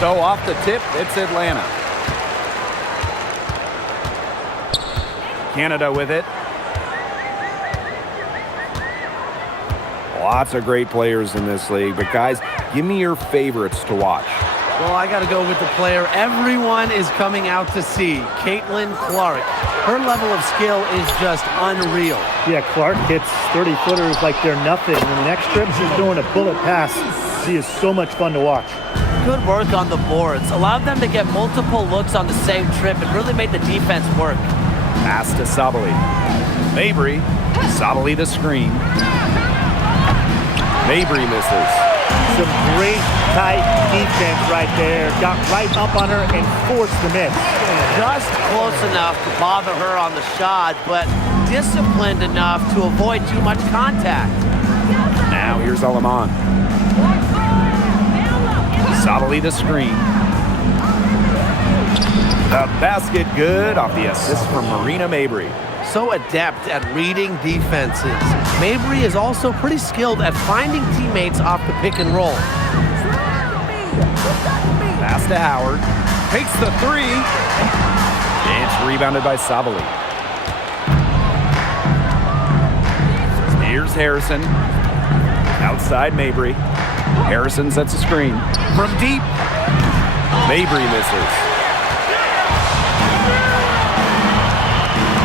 So off the tip, it's Atlanta. Canada with it. Lots of great players in this league, but guys, give me your favorites to watch. Well, I got to go with the player everyone is coming out to see, Caitlin Clark. Her level of skill is just unreal. Yeah, Clark hits 30-footers like they're nothing. And the next trip, she's throwing a bullet pass. She is so much fun to watch. Good work on the boards. Allowed them to get multiple looks on the same trip and really made the defense work. Pass to Sabali. Mabry. Sabali the screen. Mabry misses. Some great tight defense right there. Got right up on her and forced the miss. Just close enough to bother her on the shot, but disciplined enough to avoid too much contact. Now here's Alaman. Sabali the screen. The basket good off the assist from Marina Mabry. So adept at reading defenses. Mabry is also pretty skilled at finding teammates off the pick and roll. Pass to Howard. Takes the three. It's rebounded by Sabali. Here's Harrison. Outside Mabry. Harrison sets a screen. From deep. Mabry misses.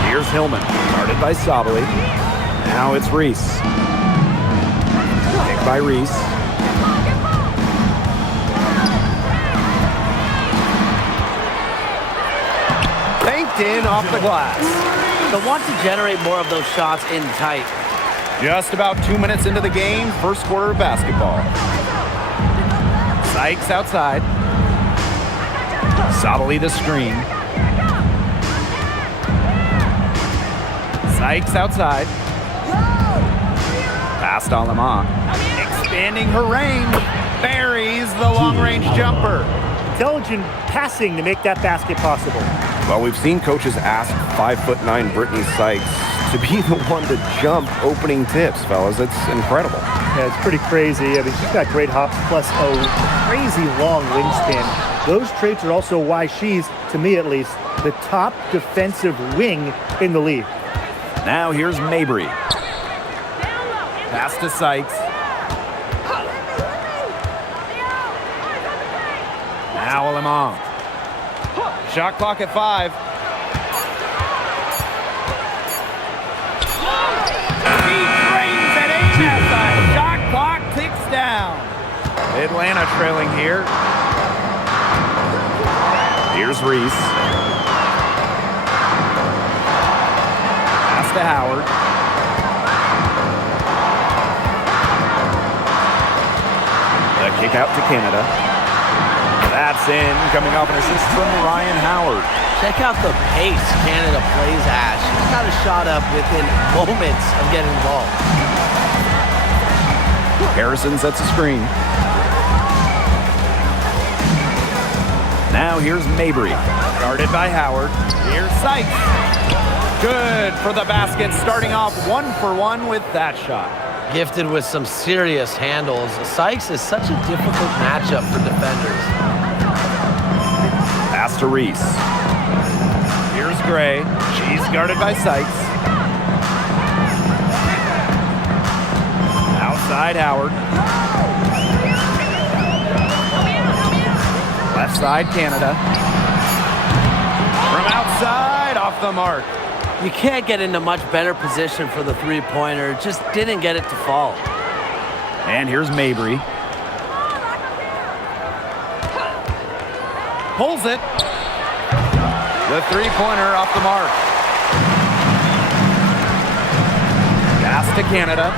Here's Hillman. Guarded by Sabali. Now it's Reese. Picked by Reese. Banked in off the glass. They'll want to generate more of those shots in tight. Just about 2 minutes into the game, first quarter of basketball. Sykes outside. Sabali the screen. Sykes outside. Pass to Lamont. Expanding her range. Buries the long-range jumper. Intelligent passing to make that basket possible. Well, we've seen coaches ask 5'9" Brittany Sykes to be the one to jump opening tips, fellas. It's incredible. Yeah, it's pretty crazy. I mean, she's got great hops plus a crazy long wingspan. Those traits are also why she's, to me at least, the top defensive wing in the league. Now here's Mabry. Pass to Sykes. Now Alamon. Shot clock at 5. He drains it in as the shot clock ticks down. Atlanta trailing here. Here's Reese. Pass to Howard. The kick out to Canada. That's in, coming off an assist from Ryan Howard. Check out the pace Canada plays at. She's got a shot up within moments of getting involved. Harrison sets a screen. Now here's Mabry. Guarded by Howard. Here's Sykes. Good for the basket, starting off 1-for-1 with that shot. Gifted with some serious handles. Sykes is such a difficult matchup for defenders. Pass to Reese. Here's Gray. She's guarded by Sykes. Outside Howard. Left side Canada. From outside, off the mark. You can't get into much better position for the three-pointer. Just didn't get it to fall. And here's Mabry. Pulls it. The three-pointer off the mark. Pass to Canada.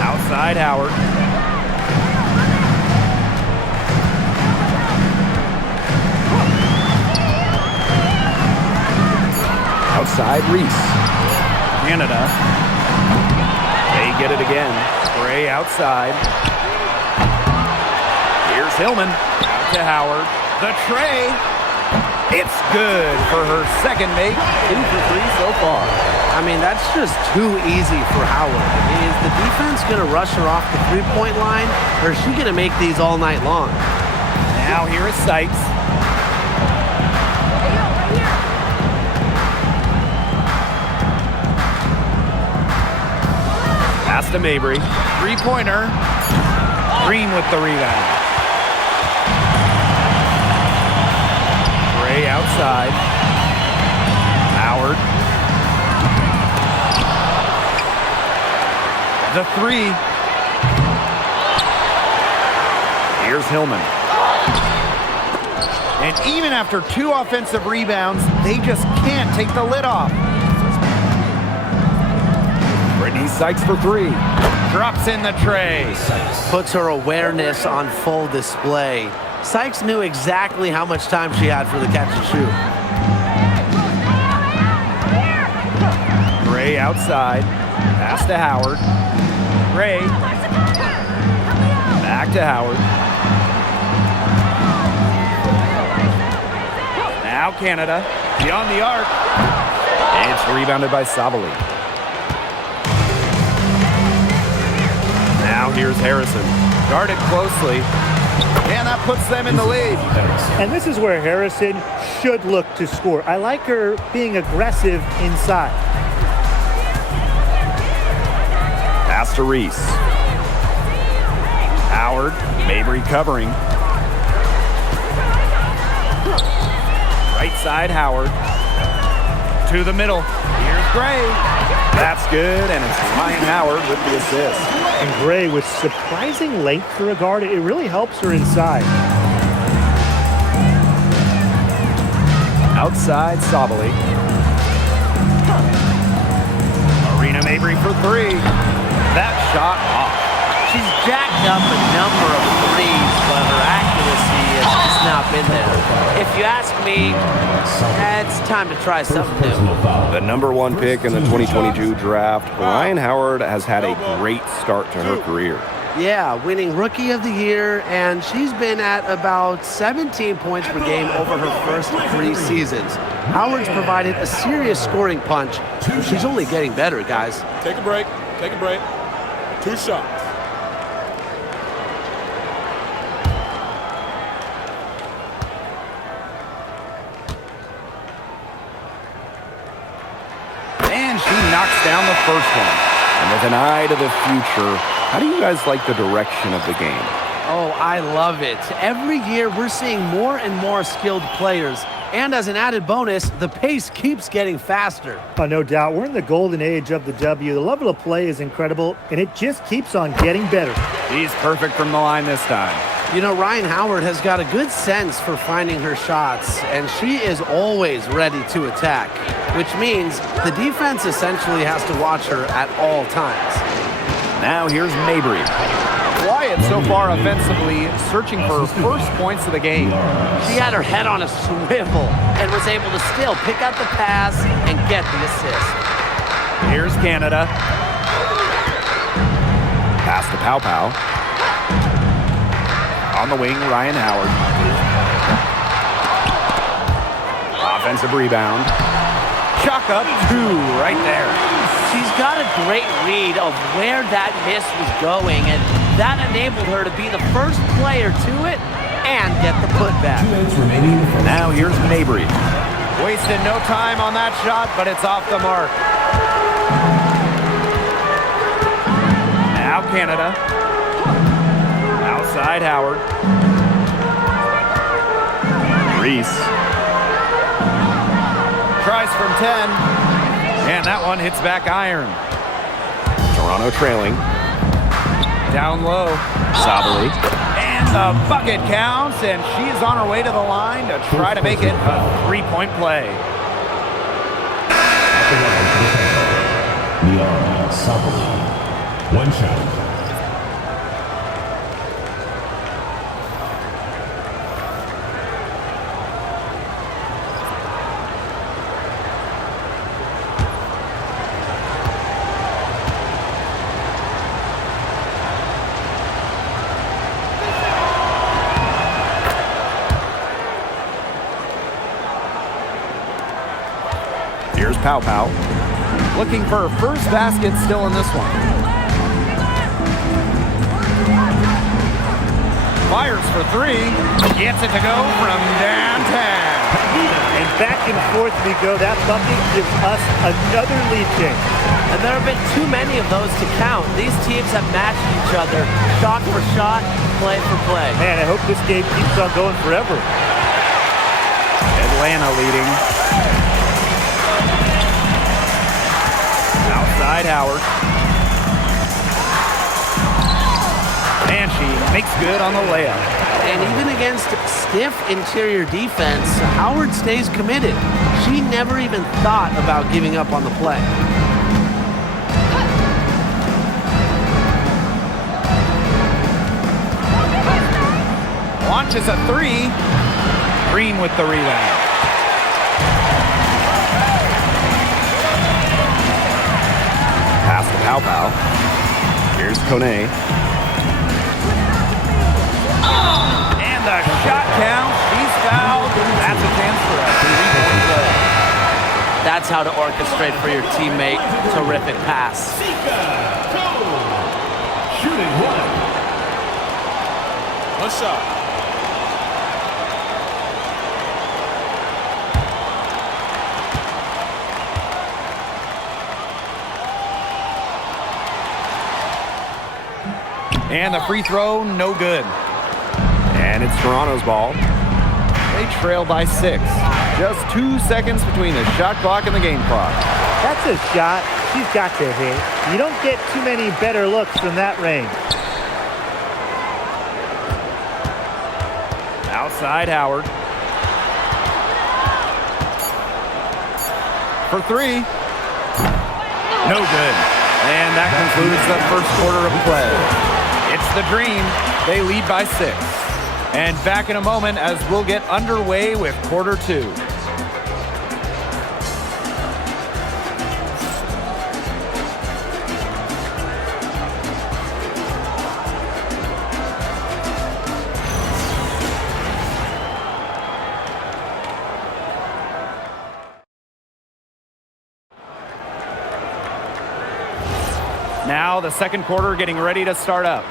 Outside Howard. Outside Reese. Canada. They get it again. Gray outside. Here's Hillman. Out to Howard. The tray. It's good for her second make. 2 for 3 so far. I mean, that's just too easy for Howard. I mean, is the defense going to rush her off the three-point line, or is she going to make these all night long? Now here is Sykes. Pass to Mabry. Three-pointer. Green with the rebound. Gray outside. Howard. The three. Here's Hillman. And even after 2 offensive rebounds, they just can't take the lid off. Brittany Sykes for 3. Drops in the tray. Puts her awareness on full display. Sykes knew exactly how much time she had for the catch and shoot. Gray outside. Pass to Howard. Gray. Back to Howard. Now Canada. Beyond the arc. It's rebounded by Sabali. Now here's Harrison. Guarded closely. And that puts them in the lead. And this is where Harrison should look to score. I like her being aggressive inside. Pass to Reese. Howard. Mabry covering. Right side, Howard. To the middle. Here's Gray. That's good, and it's Ryan Howard with the assist. And Gray with surprising length for a guard. It really helps her inside. Outside, Sabali. Arena Mabry for 3. That shot off. She's jacked up a number of threes, but her accuracy has just not been there. If you ask me, it's time to try something new. The number 1 pick in the 2022 draft, Ryan Howard has had a great start to her career. Yeah, winning Rookie of the Year, and she's been at about 17 points per game over her first 3 seasons. Howard's provided a serious scoring punch. She's only getting better, guys. Take a break. Take a break. 2 shots. And she knocks down the first one. And with an eye to the future, how do you guys like the direction of the game? Oh, I love it. Every year we're seeing more and more skilled players. And as an added bonus, the pace keeps getting faster. Oh, no doubt. We're in the golden age of the W. The level of play is incredible, and it just keeps on getting better. He's perfect from the line this time. You know, Ryan Howard has got a good sense for finding her shots, and she is always ready to attack, which means the defense essentially has to watch her at all times. Now here's Mabry. Quiet so far offensively, searching for her first points of the game. She had her head on a swivel and was able to still pick out the pass and get the assist. Here's Canada. Pass to Pow Pow. On the wing, Ryan Howard. Offensive rebound. Chalk up 2 right there. She's got a great read of where that miss was going, and that enabled her to be the first player to it and get the putback. Now here's Mabry. Wasted no time on that shot, but it's off the mark. Now Canada. Outside Howard. Reese. Tries from 10. And that one hits back iron. Toronto trailing. Down low. Sabali. And the bucket counts, and she is on her way to the line to try to make it a 3-point play. Sabali. 1 shot. Pow Pow. Looking for her first basket still in this one. Fires for three. Gets it to go from downtown. And back and forth we go. That bucket gives us another lead change. And there have been too many of those to count. These teams have matched each other, shot for shot, play for play. Man, I hope this game keeps on going forever. Atlanta leading. Outside Howard. And she makes good on the layup. And even against stiff interior defense, Howard stays committed. She never even thought about giving up on the play. Launches a three. Green with the rebound. Pass to Pow Pow. Here's Kone. And the shot count. She's fouled. That's a chance for a three-point play. That's how to orchestrate for your teammate. Terrific pass. Shooting one. One shot. And the free throw, no good. And it's Toronto's ball. They trail by 6. Just 2 seconds between the shot clock and the game clock. That's a shot she's got to hit. You don't get too many better looks from that range. Outside Howard. For three. No good. And that concludes the first quarter of play. It's the Dream. They lead by 6. And back in a moment as we'll get underway with quarter 2. Now the second quarter getting ready to start up.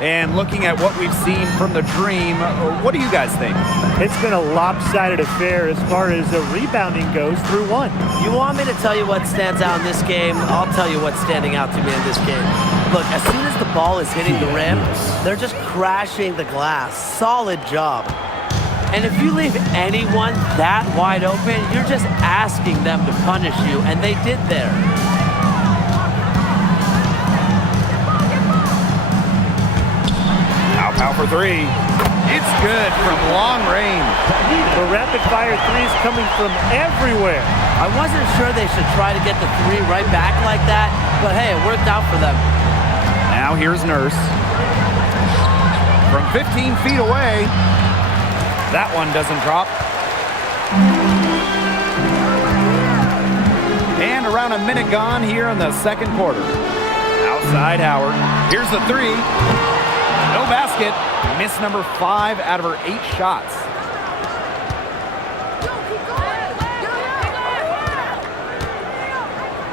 And looking at what we've seen from the Dream, what do you guys think? It's been a lopsided affair as far as the rebounding goes through one. You want me to tell you what stands out in this game? I'll tell you what's standing out to me in this game. Look, as soon as the ball is hitting the rim, they're just crashing the glass. Solid job. And if you leave anyone that wide open, you're just asking them to punish you, and they did there. Pow for three. It's good from long range. The rapid-fire threes coming from everywhere. I wasn't sure they should try to get the three right back like that, but hey, it worked out for them. Now here's Nurse. From 15 feet away. That one doesn't drop. And around a minute gone here in the second quarter. Outside Howard. Here's the three. No basket. Miss number 5 out of her 8 shots.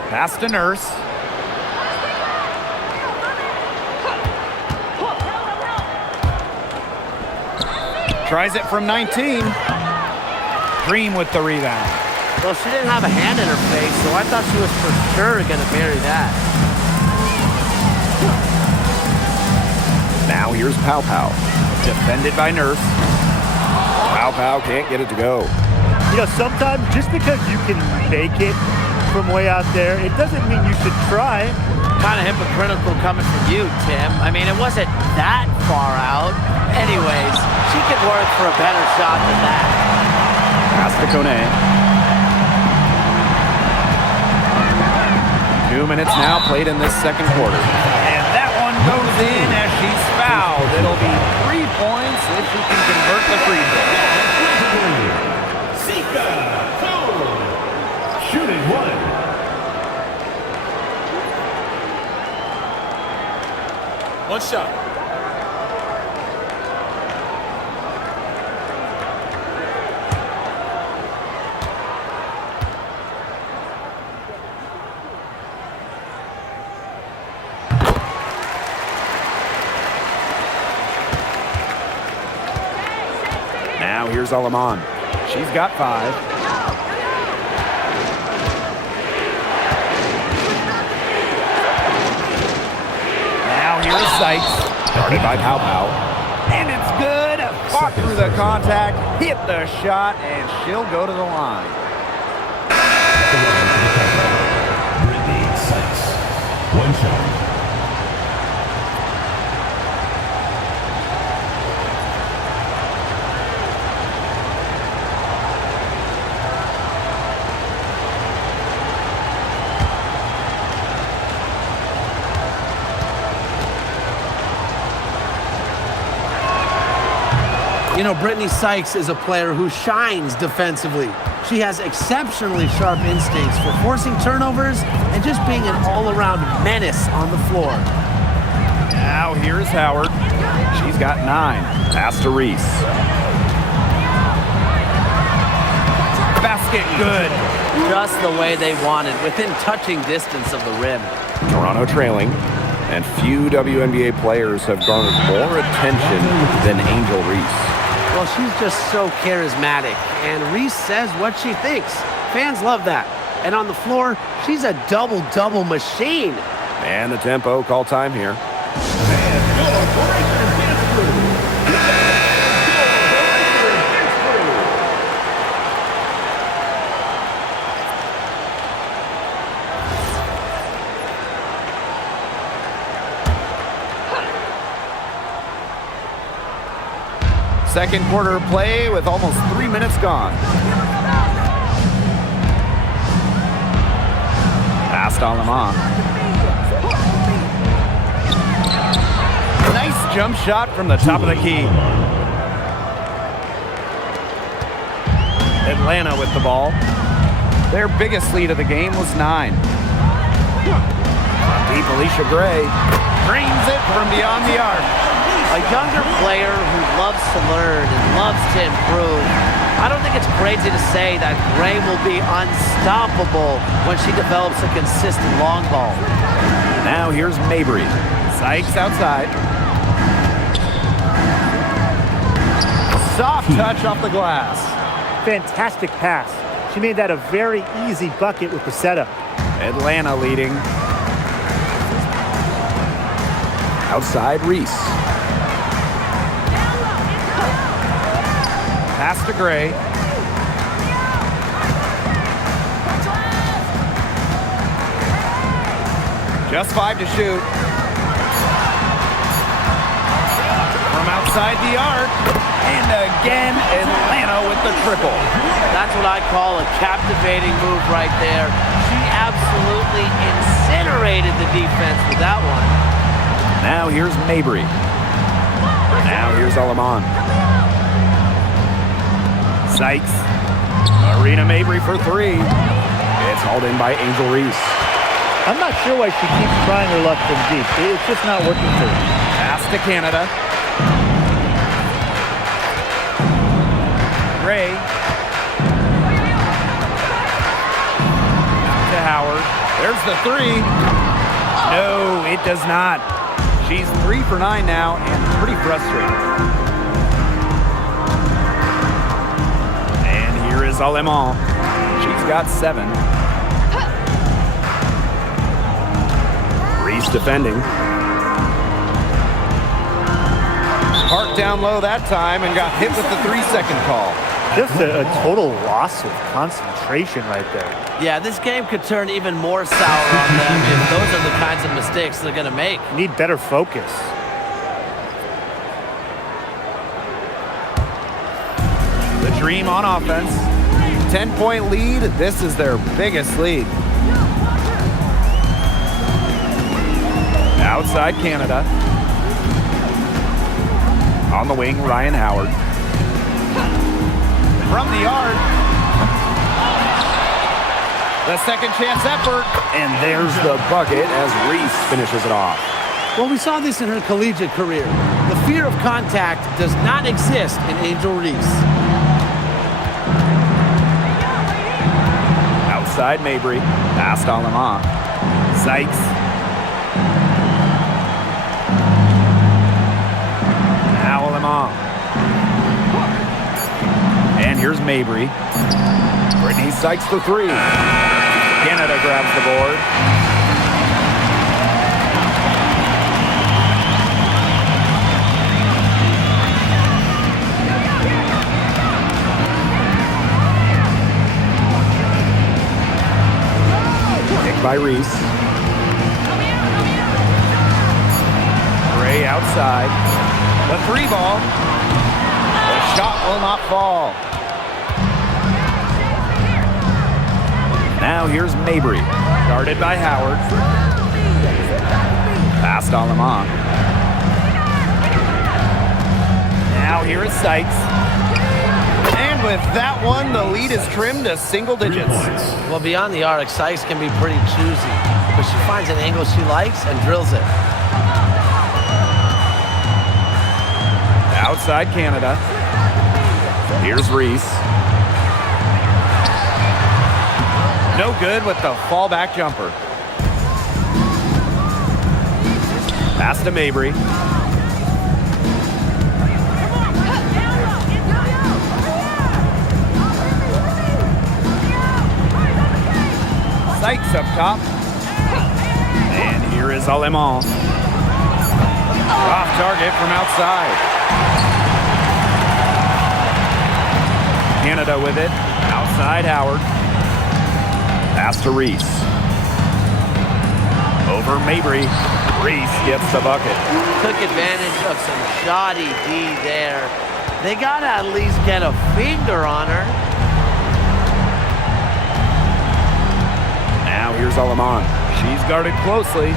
Pass to Nurse. Tries it from 19. Dream with the rebound. Well, she didn't have a hand in her face, so I thought she was for sure going to bury that. Now here's Pow Pow. Defended by Nurse. Pow Pow can't get it to go. You know, sometimes just because you can make it from way out there, it doesn't mean you should try. Kind of hypocritical coming from you, Tim. I mean, it wasn't that far out. Anyways, she could work for a better shot than that. Pass to Kone. 2 minutes now played in this second quarter. And that one goes in as she's fouled. It'll be 3 points if she can convert the free throw. Shooting one. One shot. here's Alaman. She's got 5. Now here's Sykes. Guarded by Pow Pow. And it's good. Fought through the contact, hit the shot, and she'll go to the line. Brittany Sykes. 1 shot. You know, Brittany Sykes is a player who shines defensively. She has exceptionally sharp instincts for forcing turnovers and just being an all-around menace on the floor. Now here's Howard. She's got 9. Pass to Reese. Basket good. Just the way they wanted, within touching distance of the rim. Toronto trailing. And few WNBA players have garnered more attention than Angel Reese. Well, she's just so charismatic, and Reese says what she thinks. Fans love that. And on the floor, she's a double-double machine. And the tempo, call time here. Second quarter play with almost 3 minutes gone. Pass to Alaman. Nice jump shot from the top of the key. Atlanta with the ball. Their biggest lead of the game was 9. Deep Alicia Gray drains it from beyond the arc. A younger player who loves to learn and loves to improve. I don't think it's crazy to say that Gray will be unstoppable when she develops a consistent long ball. Now here's Mabry. Sykes outside. Soft touch off the glass. Fantastic pass. She made that a very easy bucket with the setup. Atlanta leading. Outside Reese. Pass to Gray. Just 5 to shoot. From outside the arc. And again, Atlanta with the triple. That's what I call a captivating move right there. She absolutely incinerated the defense with that one. Now here's Mabry. Now here's Alaman. Sykes. Marina Mabry for 3. It's hauled in by Angel Reese. I'm not sure why she keeps trying her luck from deep. It's just not working for her. Pass to Canada. Gray. To Howard. There's the 3. No, it does not. She's 3 for 9 now and pretty frustrated. And here is Alaman. She's got 7. Reese defending. Parked down low that time and got hit with the 3-second call. Just a total loss of concentration right there. Yeah, this game could turn even more sour on them if those are the kinds of mistakes they're going to make. Need better focus. The Dream on offense. 10-point lead. This is their biggest lead. Outside Canada. On the wing, Ryan Howard. From the arc. The second chance effort. And there's the bucket as Reese finishes it off. Well, we saw this in her collegiate career. The fear of contact does not exist in Angel Reese. Outside Mabry. Past Alaman. Sykes. Now Alaman. And here's Mabry. Brittany Sykes the three. Canada grabs the board. Picked by Reese. Gray outside. The three ball. The shot will not fall. Now here's Mabry. Guarded by Howard. Passed on Lamont. Now here is Sykes. And with that one, the lead is trimmed to single digits. Well, beyond the arc, Sykes can be pretty choosy, but she finds an angle she likes and drills it. Outside Canada. Here's Reese. No good with the fallback jumper. Pass to Mabry. Sykes up top. And here is Alemán. Off target from outside. Canada with it. Outside Howard. Pass to Reese. Over Mabry. Reese gets the bucket. Took advantage of some shoddy D there. They got to at least get a finger on her. Now here's Alemán. She's guarded closely.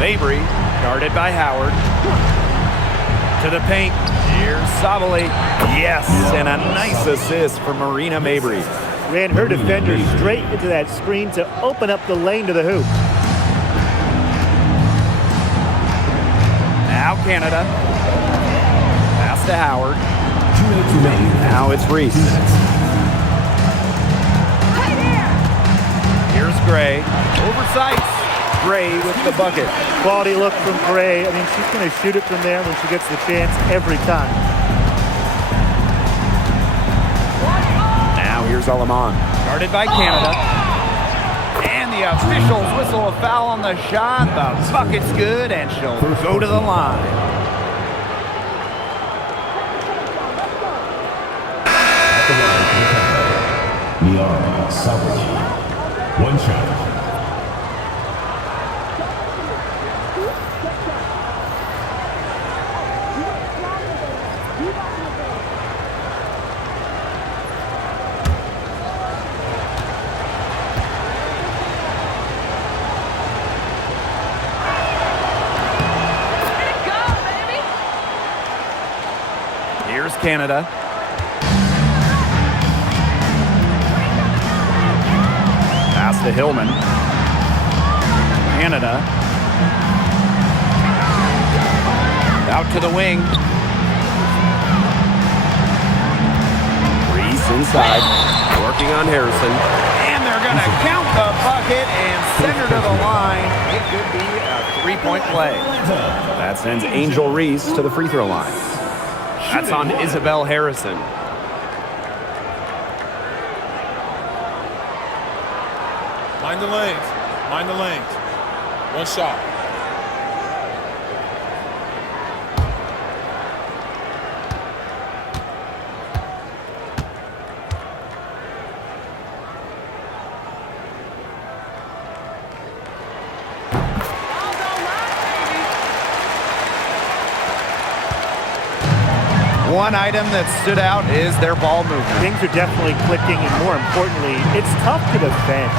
Mabry, guarded by Howard. To the paint. Here's Sabali. Yes, and a nice assist from Marina Mabry. Ran her defender straight into that screen to open up the lane to the hoop. Now Canada. Pass to Howard. Now it's Reese. Here's Gray. Over Sykes. Gray with the bucket. Quality look from Gray. I mean, she's going to shoot it from there when she gets the chance every time. Now here's Alemán. Guarded by Canada. And the officials whistle a foul on the shot. The bucket's good, and she'll go to the line. At the line for the Miara Sabali. One shot. Here's Canada. Pass to Hillman. Canada. Out to the wing. Reese inside, working on Harrison. And they're going to count the bucket and send her to the line. It could be a three-point play. That sends Angel Reese to the free throw line. That's on Isabel Harrison. Mind the lanes. Mind the lanes. One shot. One item that stood out is their ball movement. Things are definitely clicking, and more importantly, it's tough to defend.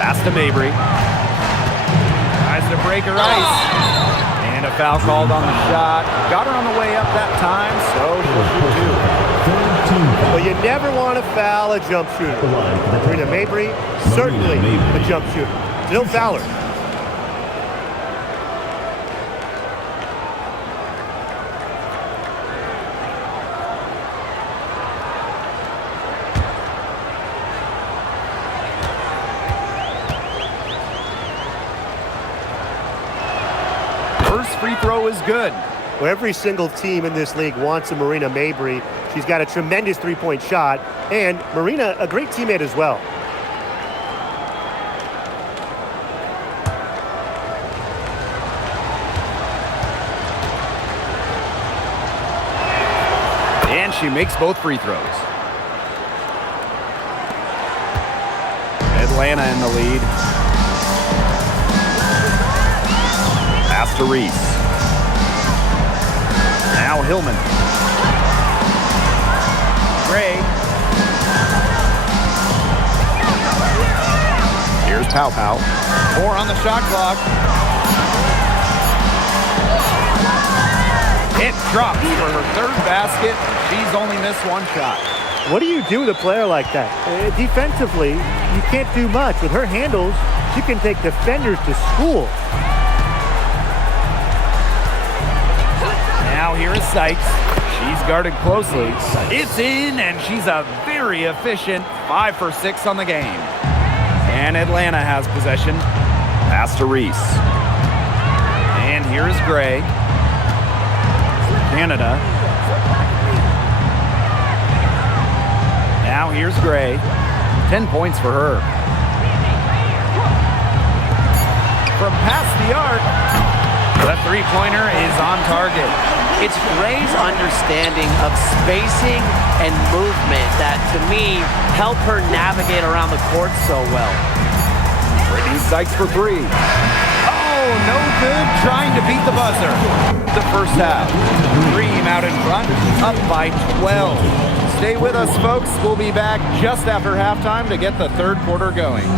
Pass to Mabry. Tries to break her ice. And a foul called on the shot. Got her on the way up that time, so she'll shoot two. Well, you never want to foul a jump shooter. Marina Mabry, certainly a jump shooter. Don't foul her. First free throw is good. Well, every single team in this league wants a Marina Mabrey. She's got a tremendous three-point shot, and Marina, a great teammate as well. And she makes both free throws. Atlanta in the lead. Pass to Reese. Now Hillman. Gray. Here's Pow Pow. 4 on the shot clock. It drops for her third basket. She's only missed 1 shot. What do you do with a player like that? Defensively, you can't do much. With her handles, she can take defenders to school. Now here is Sykes. She's guarded closely. It's in, and she's a very efficient 5 for 6 on the game. And Atlanta has possession. Pass to Reese. And here is Gray. Canada. Now here's Gray. 10 points for her. From past the arc, the three-pointer is on target. It's Gray's understanding of spacing and movement that, to me, help her navigate around the court so well. Brittany Sykes for 3. Oh, no good, trying to beat the buzzer. The first half. Dream out in front, up by 12. Stay with us, folks. We'll be back just after halftime to get the third quarter going.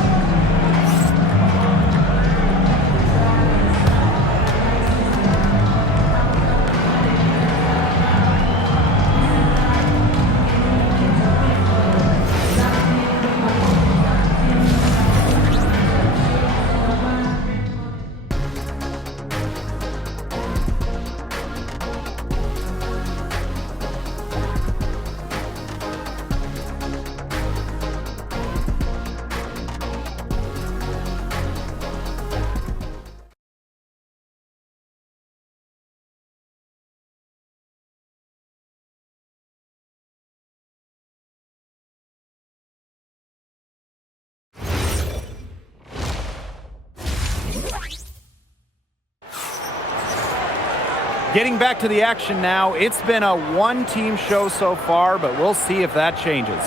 Getting back to the action now. It's been a one-team show so far, but we'll see if that changes.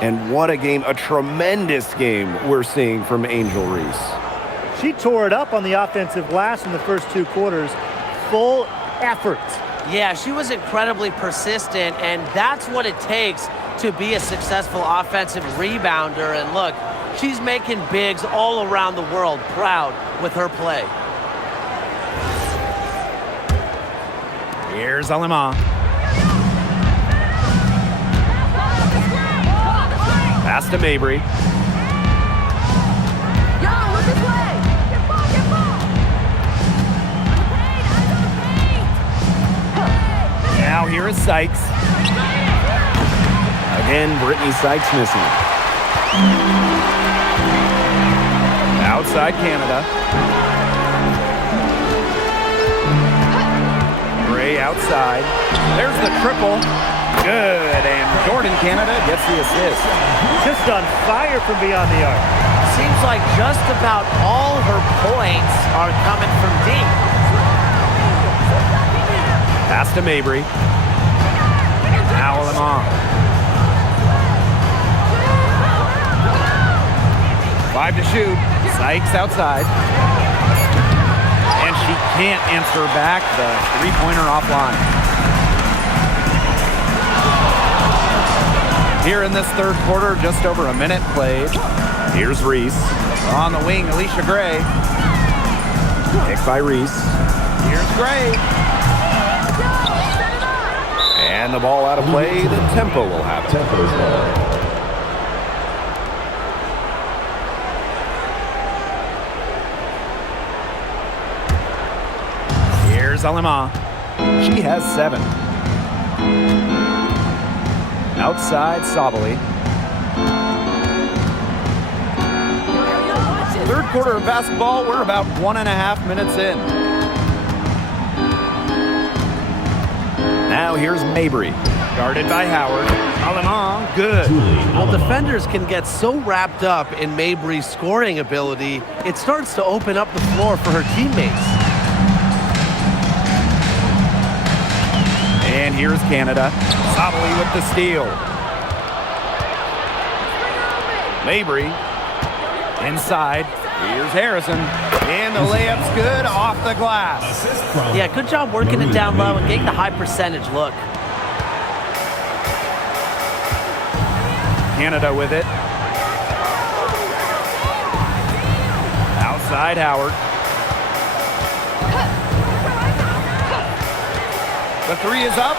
And what a game, a tremendous game we're seeing from Angel Reese. She tore it up on the offensive glass in the first 2 quarters. Full effort. Yeah, she was incredibly persistent, and that's what it takes to be a successful offensive rebounder. And look, she's making bigs all around the world proud with her play. Here's Alima. Pass to Mabrey. Now here is Sykes. Again, Brittany Sykes missing. Outside Canada. Gray outside. There's the triple. Good, and Jordan Canada gets the assist. Just on fire from beyond the arc. Seems like just about all her points are coming from deep. Pass to Mabrey. Now Lamont. 5 to shoot. Sykes outside. And she can't answer back the three-pointer offline. Here in this third quarter, just over a minute played. Here's Reese. On the wing, Alicia Gray. Picked by Reese. Here's Gray. And the ball out of play. The Tempo will have it. Tempo's ball. Here's Alima. She has 7. Outside Sabali. Third quarter of basketball, we're about 1.5 minutes in. Now here's Mabry. Guarded by Howard. Alemán, good. Well, defenders can get so wrapped up in Mabry's scoring ability, it starts to open up the floor for her teammates. And here's Canada. Sabali with the steal. Mabry inside. Here's Harrison. And the layup's good off the glass. Yeah, good job working it down low and getting the high percentage look. Canada with it. Outside Howard. The three is up.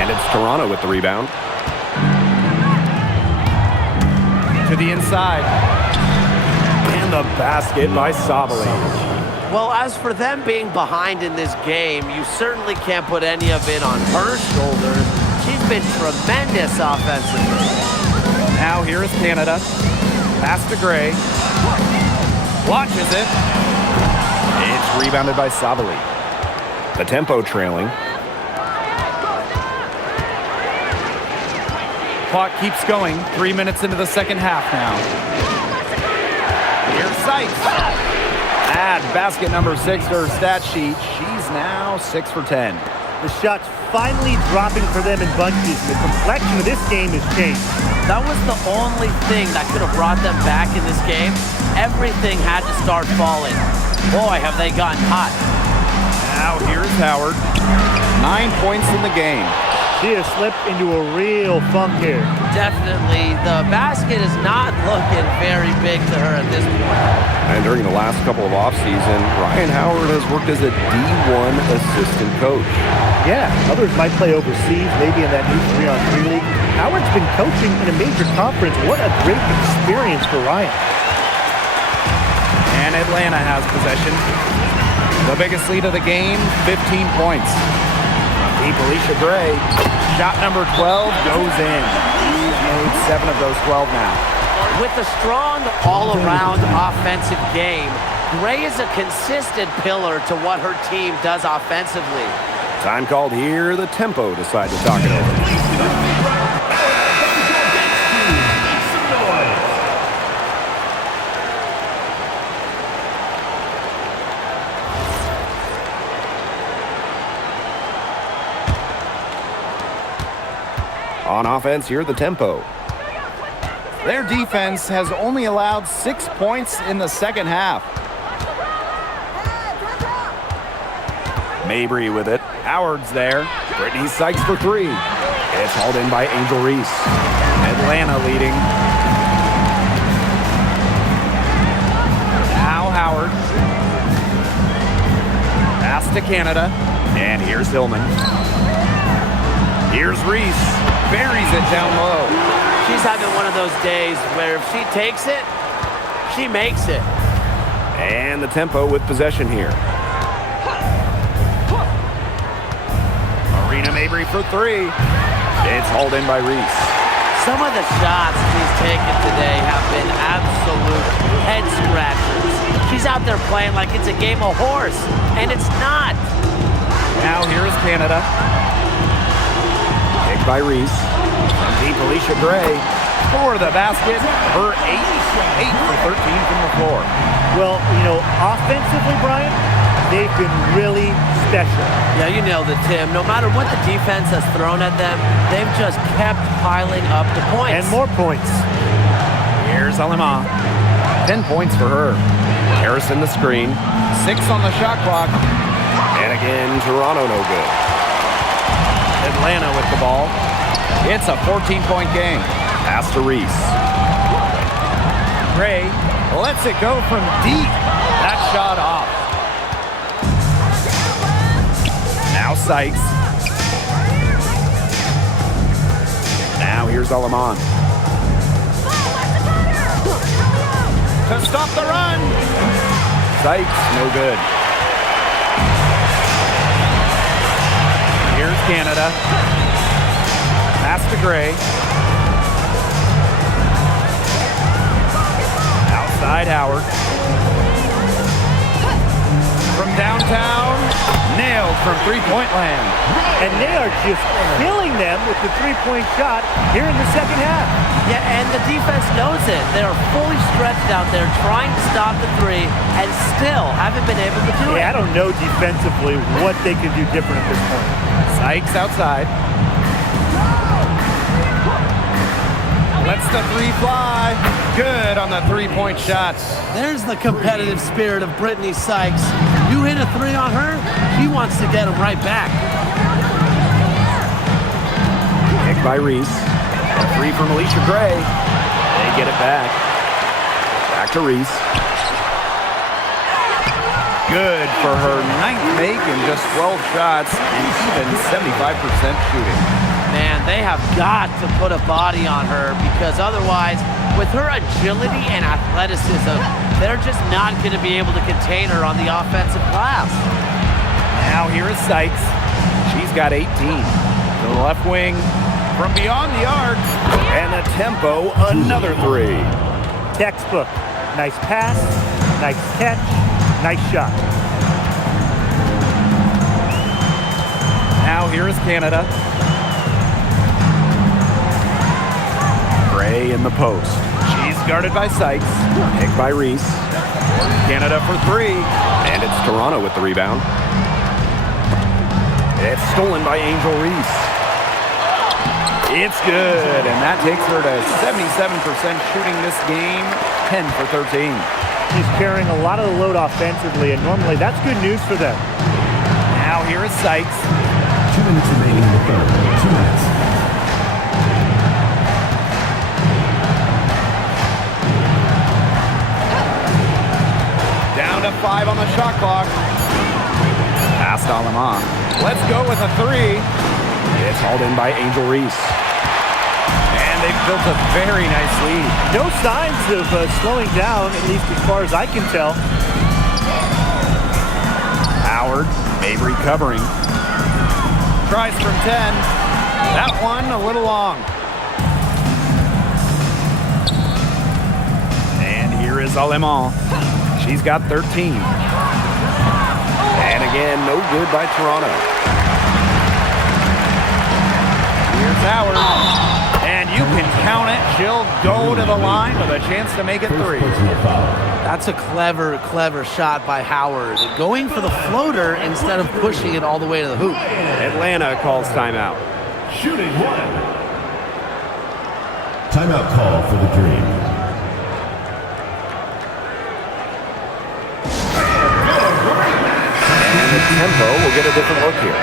And it's Toronto with the rebound. To the inside. And the basket by Sabali. Well, as for them being behind in this game, you certainly can't put any of it on her shoulders. She's been tremendous offensively. Now here is Canada. Pass to Gray. Launches it. It's rebounded by Sabali. The Tempo trailing. Clock keeps going. 3 minutes into the second half now. Here's Sykes. Add basket number 6 to her stat sheet. She's now 6 for 10. The shot's finally dropping for them in bunches. The complexion of this game has changed. That was the only thing that could have brought them back in this game. Everything had to start falling. Boy, have they gotten hot. Now here's Howard. 9 points in the game. She has slipped into a real funk here. Definitely, the basket is not looking very big to her at this point. And during the last couple of offseason, Ryan Howard has worked as a D1 assistant coach. Yeah, others might play overseas, maybe in that new 3-on-3 league. Howard's been coaching in a major conference. What a great experience for Ryan. And Atlanta has possession. The biggest lead of the game, 15 points. Deep Alicia Gray. Shot number 12 goes in. He's made 7 of those 12 now. With a strong all-around offensive game, Gray is a consistent pillar to what her team does offensively. Time called here. The Tempo decide to talk it over. On offense, here the Tempo. Their defense has only allowed 6 points in the second half. Mabry with it. Howard's there. Brittany Sykes for 3. It's hauled in by Angel Reese. Atlanta leading. Now Howard. Pass to Canada. And here's Hillman. Here's Reese. Buries it down low. She's having one of those days where if she takes it, she makes it. And the Tempo with possession here. Marina Mabry for 3. It's hauled in by Reese. Some of the shots she's taken today have been absolute head scratchers. She's out there playing like it's a game of horse, and it's not. Now here's Canada. Picked by Reese. From deep, Alicia Gray for the basket. Her 8 for 13 from the floor. Well, offensively, Brian, they've been really special. Yeah, you nailed it, Tim. No matter what the defense has thrown at them, they've just kept piling up the points. And more points. Here's Alemán. 10 points for her. Harrison the screen. 6 on the shot clock. And again, Toronto no good. Atlanta with the ball. It's a 14-point game. Pass to Reese. Gray lets it go from deep. That shot off. Now Sykes. Now here's Alemán. To stop the run. Sykes, no good. Here's Canada. Pass to Gray. Outside Howard. From downtown, Nailed from three-point land. And they are just killing them with the three-point shot here in the second half. Yeah, and the defense knows it. They're fully stretched out there trying to stop the three and still haven't been able to do it. I don't know defensively what they can do different at this point. Sykes outside. Lets the three fly. Good on the three-point shots. There's the competitive spirit of Brittany Sykes. You hit a three on her, she wants to get them right back. Picked by Reese. A three from Alicia Gray. They get it back. Back to Reese. Good for her ninth make in just 12 shots and even 75% shooting. Man, they have got to put a body on her because otherwise, with her agility and athleticism, they're just not going to be able to contain her on the offensive glass. Now here is Sykes. She's got 18. To the left wing from beyond the arc. And the tempo, another three. Textbook. Nice pass, nice catch, nice shot. Now here is Canada. Gray in the post. She's guarded by Sykes. Picked by Reese. Canada for three. And it's Toronto with the rebound. It's stolen by Angel Reese. It's good, and that takes her to 77% shooting this game, 10 for 13. She's carrying a lot of the load offensively, and normally that's good news for them. Now here is Sykes. 2 minutes remaining in the third. 2 minutes. Down to 5 on the shot clock. Past Alama. Let's go with a three. It's hauled in by Angel Reese. And they've built a very nice lead. No signs of slowing down, at least as far as I can tell. Howard, Mabry covering. Tries from 10. That one a little long. And here is Alemán. She's got 13. And again, no good by Toronto. Here's Howard. And you can count it. She'll go to the line with a chance to make it three. Personal foul. That's a clever, clever shot by Howard. Going for the floater instead of pushing it all the way to the hoop. Atlanta calls timeout. Shooting 1. Timeout call for the Dream. And the tempo will get a different look here.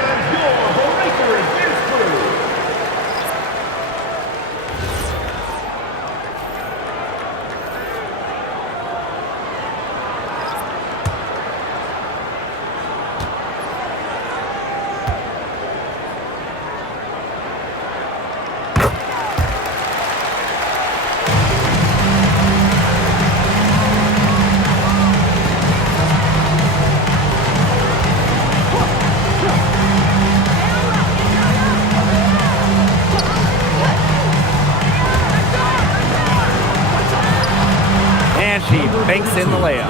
And she banks in the layup.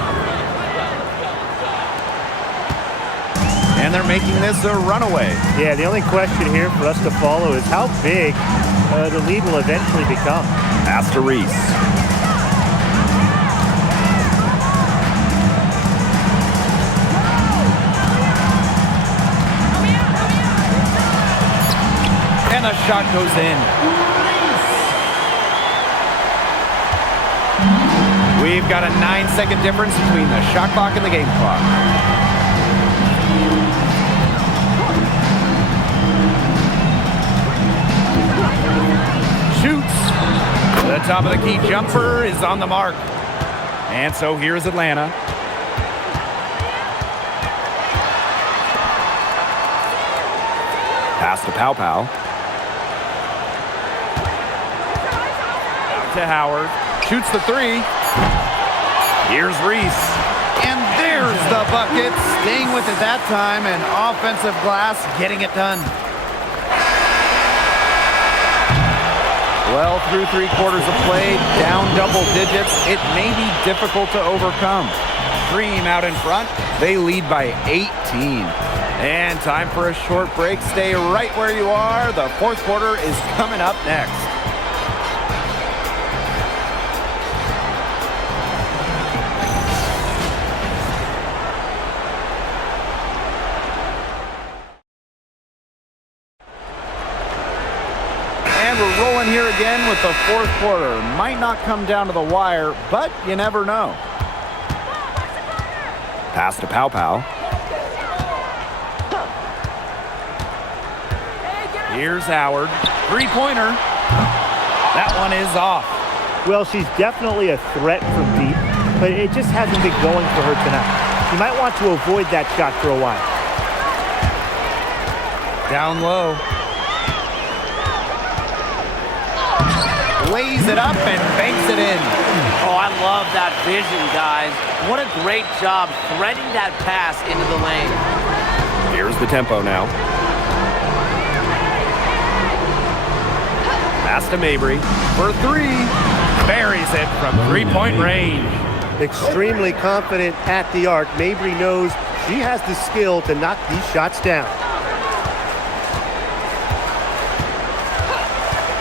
And they're making this a runaway. Yeah, the only question here for us to follow is how big the lead will eventually become. Pass to Reese. And a shot goes in. We've got a 9-second difference between the shot clock and the game clock. Shoots. The top of the key jumper is on the mark. And so here's Atlanta. Pass to Pow Pow. Out to Howard. Shoots the three. Here's Reese. And there's the bucket. Staying with it that time, and offensive glass getting it done. Well, through 3 quarters of play, down double digits, it may be difficult to overcome. Dream out in front. They lead by 18. And time for a short break. Stay right where you are. The fourth quarter is coming up next. And we're rolling here again with the fourth quarter. Might not come down to the wire, but you never know. Pass to Pow Pow. Here's Howard. Three-pointer. That one is off. Well, she's definitely a threat from deep, but it just hasn't been going for her tonight. You might want to avoid that shot for a while. Down low. Lays it up and banks it in. Oh, I love that vision, guys. What a great job threading that pass into the lane. Here's the tempo now. Pass to Mabry. For three. Buries it from three-point range. Extremely confident at the arc. Mabry knows she has the skill to knock these shots down.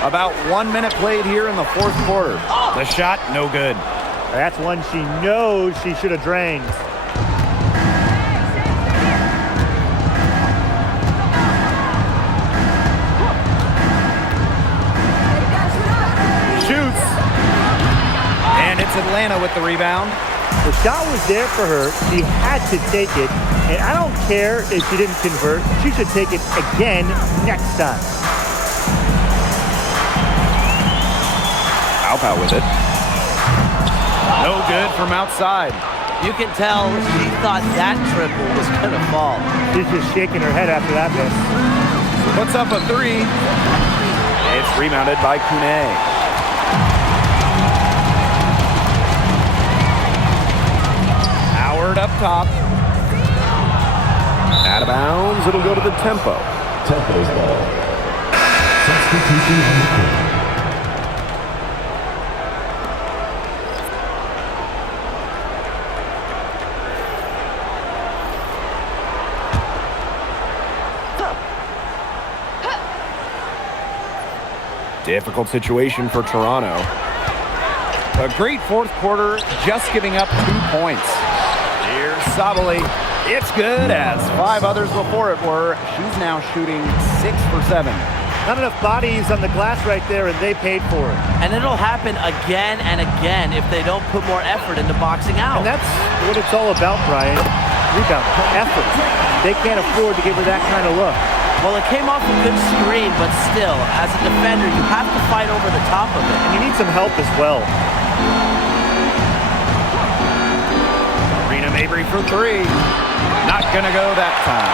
About 1 minute played here in the fourth quarter. The shot, no good. That's one she knows she should have drained. Shoots. And it's Atlanta with the rebound. The shot was there for her. She had to take it. And I don't care if she didn't convert. She should take it again next time. Pow Pow with it. No good from outside. You can tell she thought that triple was going to fall. She's just shaking her head after that miss. Puts up a three. It's rebounded by Kune. Howard up top. Out of bounds. It'll go to the tempo. Tempo's ball. Substitution on the court. Difficult situation for Toronto. A great fourth quarter, just giving up 2 points. Here's Sabali. It's good, as 5 others before it were. She's now shooting 6 for 7. Not enough bodies on the glass right there, and they paid for it. And it'll happen again and again if they don't put more effort into boxing out. And that's what it's all about, Brian. Rebound, effort. They can't afford to give her that kind of look. Well, it came off a good screen, but still, as a defender, you have to fight over the top of it. And you need some help as well. Rena Mabry for 3. Not gonna go that time.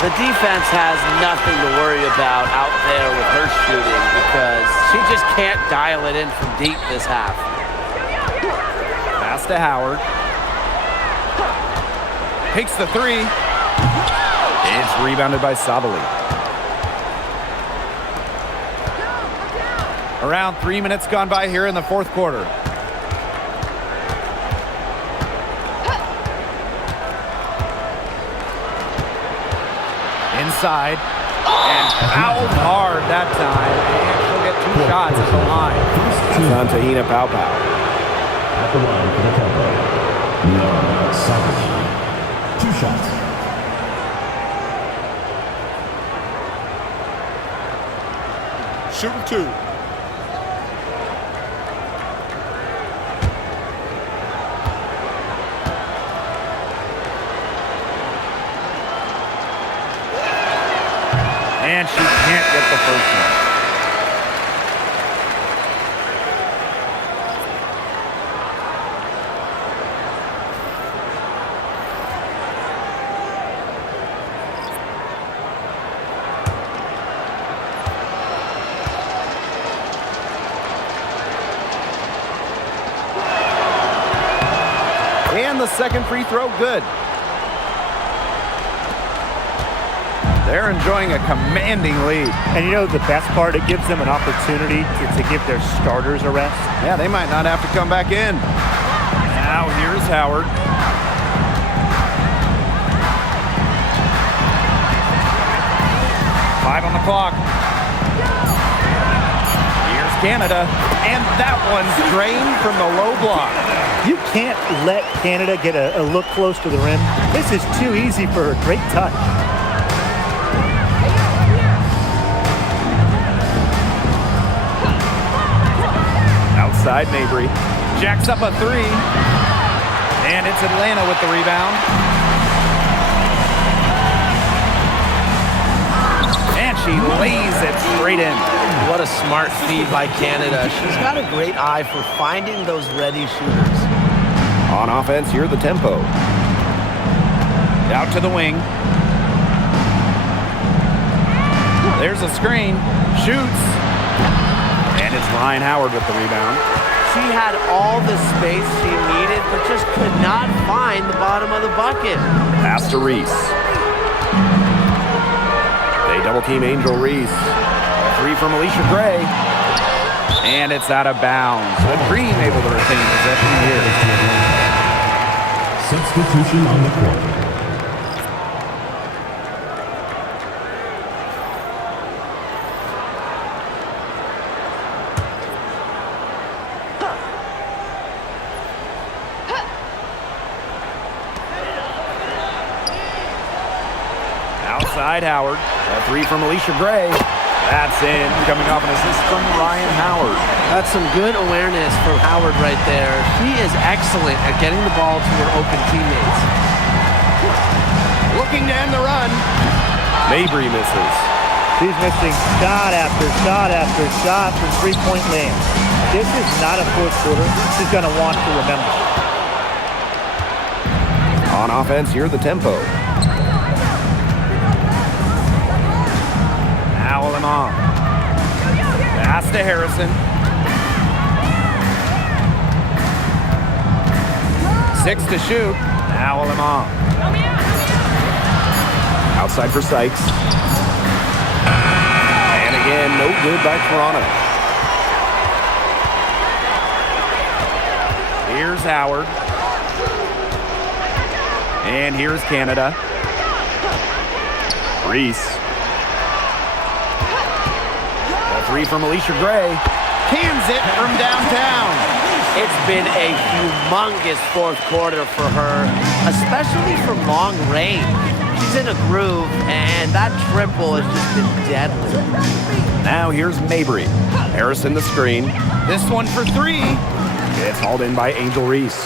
The defense has nothing to worry about out there with her shooting because she just can't dial it in from deep this half. Pass to Howard. Takes the 3. It's rebounded by Sabali. Around 3 minutes gone by here in the fourth quarter. Inside. And fouled hard that time. And she'll get 2 shots at the line. It's on Tahina Pow Pow. At the line for the tempo. Miara Savage. 2 shots. Shooting 2. And she can't get the first one. And the second free throw, good. They're enjoying a commanding lead. And you know the best part? It gives them an opportunity to give their starters a rest. Yeah, they might not have to come back in. Now here's Howard. 5 on the clock. Here's Canada, and that one's drained from the low block. You can't let Canada get a look close to the rim. This is too easy for her. Great touch. Outside Mabry. Jacks up a 3. And it's Atlanta with the rebound. And she lays it straight in. What a smart feed by Canada. She's got a great eye for finding those ready shooters. On offense, here the tempo. Out to the wing. There's a screen. Shoots. And it's Ryan Howard with the rebound. She had all the space she needed, but just could not find the bottom of the bucket. Pass to Reese. They double team Angel Reese. A 3 from Alicia Gray. And it's out of bounds. The Dream able to retain possession here. Substitution on the court. Outside Howard. A 3 from Alicia Gray. That's in. Coming off an assist from Ryan Howard. That's some good awareness from Howard right there. She is excellent at getting the ball to her open teammates. Looking to end the run. Mabry misses. She's missing shot after shot after shot from three-point land. This is not a fourth quarter she's going to want to remember. On offense, here the tempo. Now Lamont. Pass to Harrison. 6 to shoot. Now Lamont. Outside for Sykes. And again, no good by Toronto. Here's Howard. And here's Canada. Reese. A 3 from Alicia Gray. Cans it from downtown. It's been a humongous fourth quarter for her, especially from long range. She's in a groove, and that triple has just been deadly. Now here's Mabry. Harrison the screen. This one for 3. It's hauled in by Angel Reese.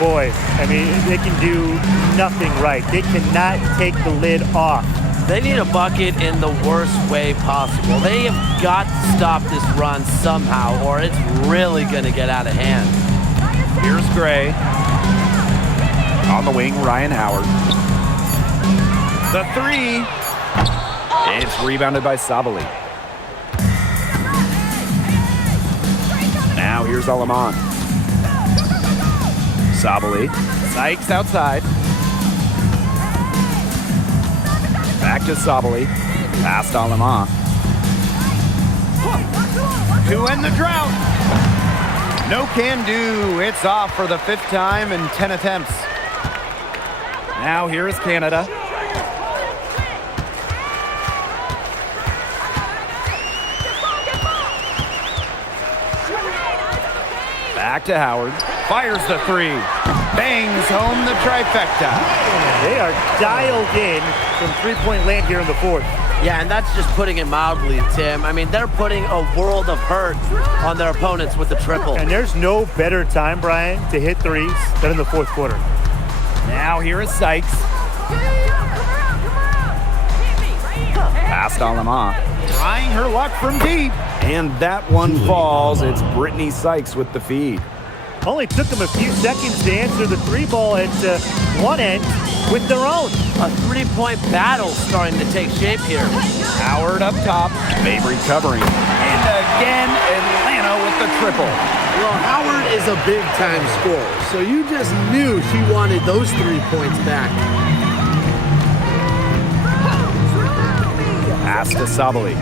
Boy, I mean, they can do nothing right. They cannot take the lid off. They need a bucket in the worst way possible. They have got to stop this run somehow, or it's really going to get out of hand. Here's Gray. On the wing, Ryan Howard. The 3. It's rebounded by Sabali. Now here's Alamant. Sabali. Sykes outside. Back to Sabali. Past Alamant. To end the drought. No can do. It's off for the 5th time in 10 attempts. Now here is Canada. Back to Howard. Fires the 3. Bangs home the trifecta. They are dialed in from three-point land here in the fourth. Yeah, and that's just putting it mildly, Tim. I mean, they're putting a world of hurt on their opponents with the triple. And there's no better time, Brian, to hit threes than in the fourth quarter. Now here is Sykes. Past Alamant. Trying her luck from deep. And that one falls. It's Brittany Sykes with the feed. Only took them a few seconds to answer the three ball at one end with their own. A three-point battle starting to take shape here. Howard up top. Mabry covering. And again, Atlanta with the triple. Well, Howard is a big-time scorer, so you just knew she wanted those 3 points back. Pass to Sabali.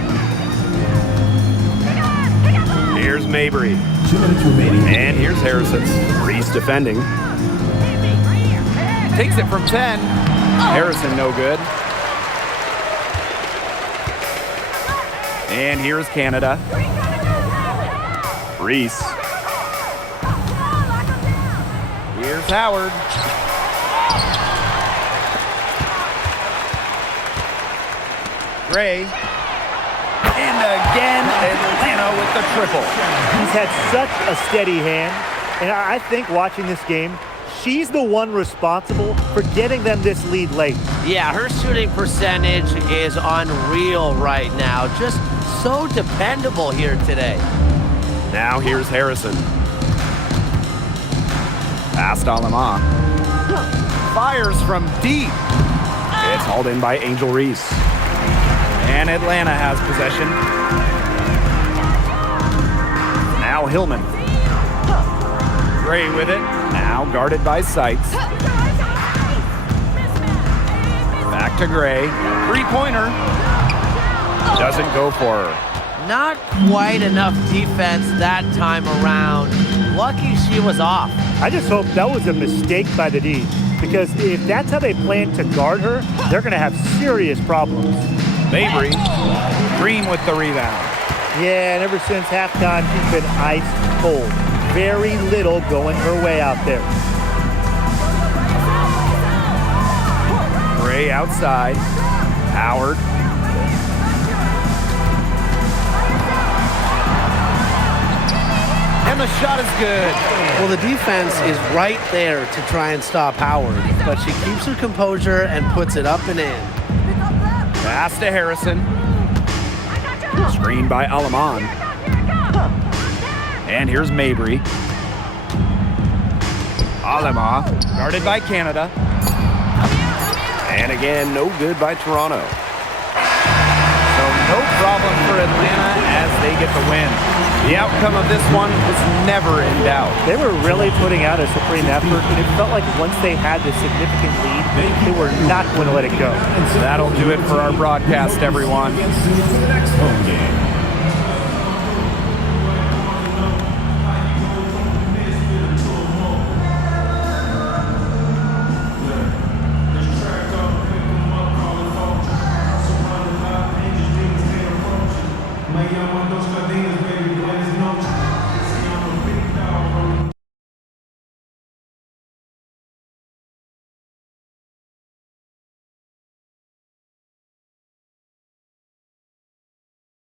Here's Mabry. 2 minutes remaining. And here's Harrison. Reese defending. Takes it from 10. Harrison no good. And here's Canada. Reese. Here's Howard. Gray. And again, Atlanta with the triple. He's had such a steady hand, and I think watching this game, she's the one responsible for getting them this lead late. Yeah, her shooting percentage is unreal right now. Just so dependable here today. Now here's Harrison. Past Alama. Fires from deep. It's hauled in by Angel Reese. And Atlanta has possession. Now Hillman. Gray with it. Now guarded by Sykes. Back to Gray. Three-pointer. Doesn't go for her. Not quite enough defense that time around. Lucky she was off. I just hope that was a mistake by the D, because if that's how they plan to guard her, they're going to have serious problems. Mabry. Green with the rebound. Yeah, and ever since halftime, she's been ice cold. Very little going her way out there. Gray outside. Howard. And the shot is good. Well, the defense is right there to try and stop Howard, but she keeps her composure and puts it up and in. Pass to Harrison. Screen by Alaman. And here's Mabry. Alama, guarded by Canada. And again, no good by Toronto. So no problem for Atlanta as they get the win. The outcome of this one was never in doubt. They were really putting out a supreme effort, and it felt like once they had this significant lead, they were not going to let it go. That'll do it for our broadcast, everyone. The next home game. Maria Matos Cadena